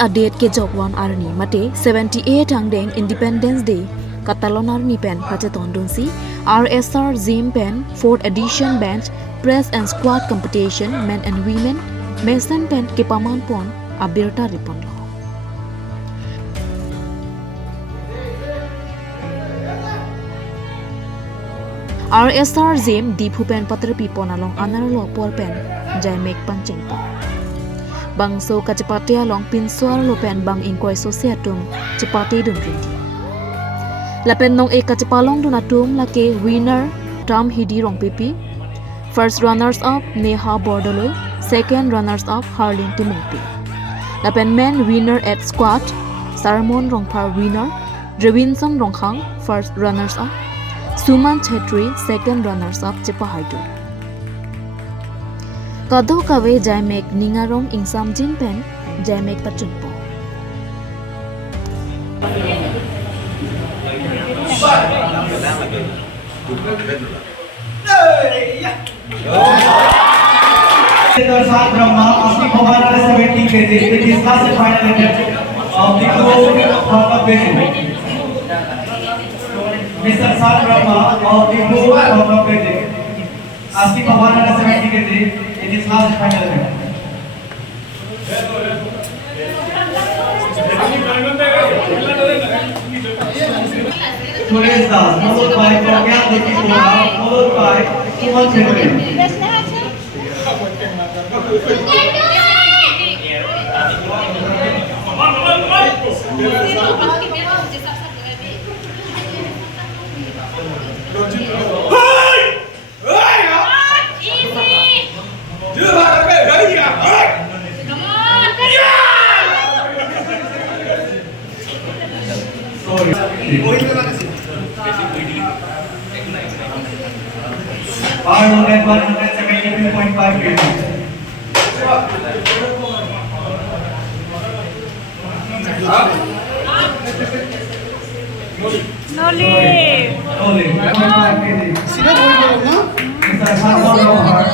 a date ke jok wan arni mate 78 ang deng Independence Day Catalonar ni pen pacheton donsi RSR GYM pen 4th edition bench press and squat competition men and women Mason pen kapaman pon abirta ripon lo RSR GYM diphu pen patirpi pon along anarlo por pen jaimek panceng po bangso kacepate along pinsuar lo pen bang ingkoi sosiatum cepate dum rindi lapen nong e kacepalong donatum lake winner tam hidi rong pipi first runners up Neha Bordolo second runners up Harlin Timothy lapen men winner at squat Sarmon Rongpar winner Drewinson Ronghang first runners up Suman Chetri second runners up Chepa Haidu Kado kawe jaimek ningarong ingsam jin pen jaimek pachunpo Saat Brahma asli kapaman 70 kg. It is last and final attempt of the pro competition. Mr. Saat Brahma of the pro competition. Asli kapaman 70 kg. It is last and final attempt. Suresh Das, followed by Pragya Dekipura, followed by Suman Chetri. R 172.5 kg. No leave. No leave. 1.5 kg. Sila boleh na? Mr. Hassan Rohar,